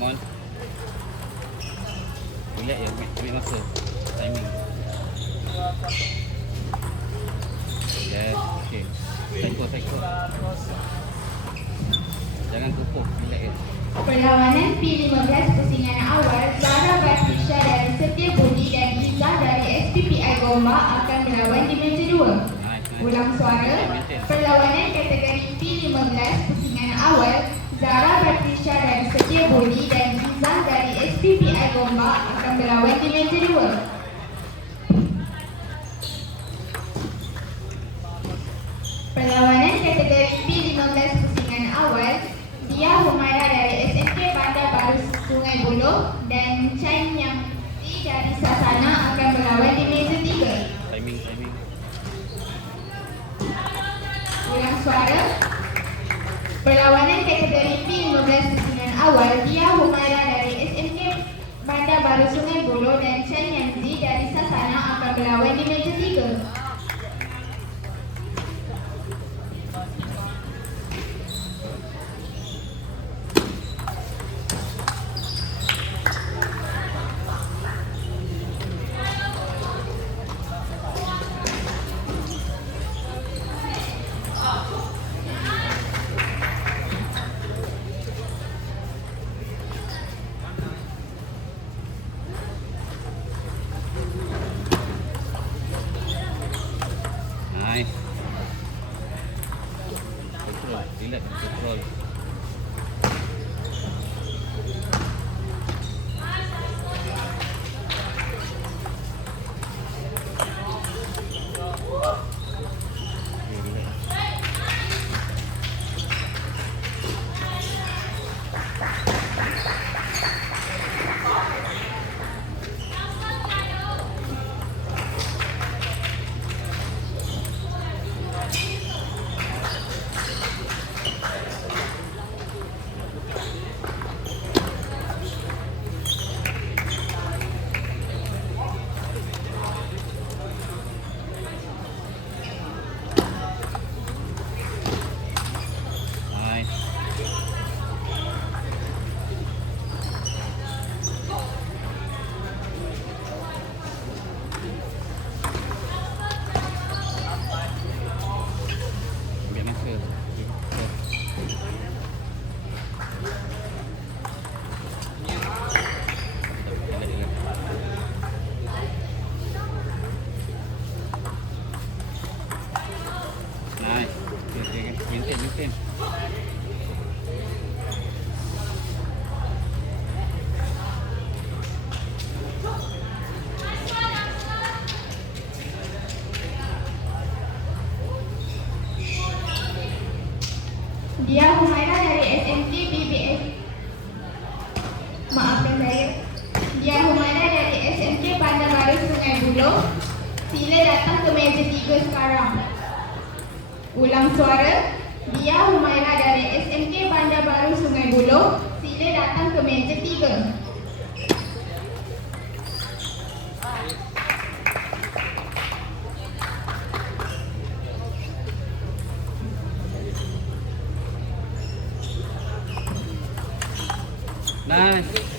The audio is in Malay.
Come on. Relax je, ambil masa. Timing. Yes, okay. Cycle. Jangan kukuh, relax je. Perlawanan P15 pusingan awal, Zara Batrisha dari Setiabudi dan Izzah dari SPPI Gombak akan berlawan di meja 2. Ulang suara. Perlawanan kategori P15 pusingan awal, Zara Batrisha dari Setiabudi dan Izzah dari SPPI Gombak akan berlawan di meja 2. Perlawanan kategori P15 pusingan awal, Dia Humaira dari SMK Bandar Baru Sungai Buloh dan Chan Yang Zi dari Sasana akan berlawan di meja 3. Timing. Ulang suara. Perlawanan kategori P15 pusingan awal, Dia Humaira dari SMK Bandar Baru Sungai Buloh dan Chan Yang Zi dari Sasana akan berlawan di meja 3. Nice. Control, relax, control. Maintain. Dia Humaira dari SMK BBS. Maafkan saya. Dia Humaira dari SMK Bandar Baru Sungai Buloh. Sila datang ke meja 3 sekarang. Ulang suara. Dia Humaira dari SMK Bandar Baru Sungai Buloh. Sila datang ke meja 3. Nice.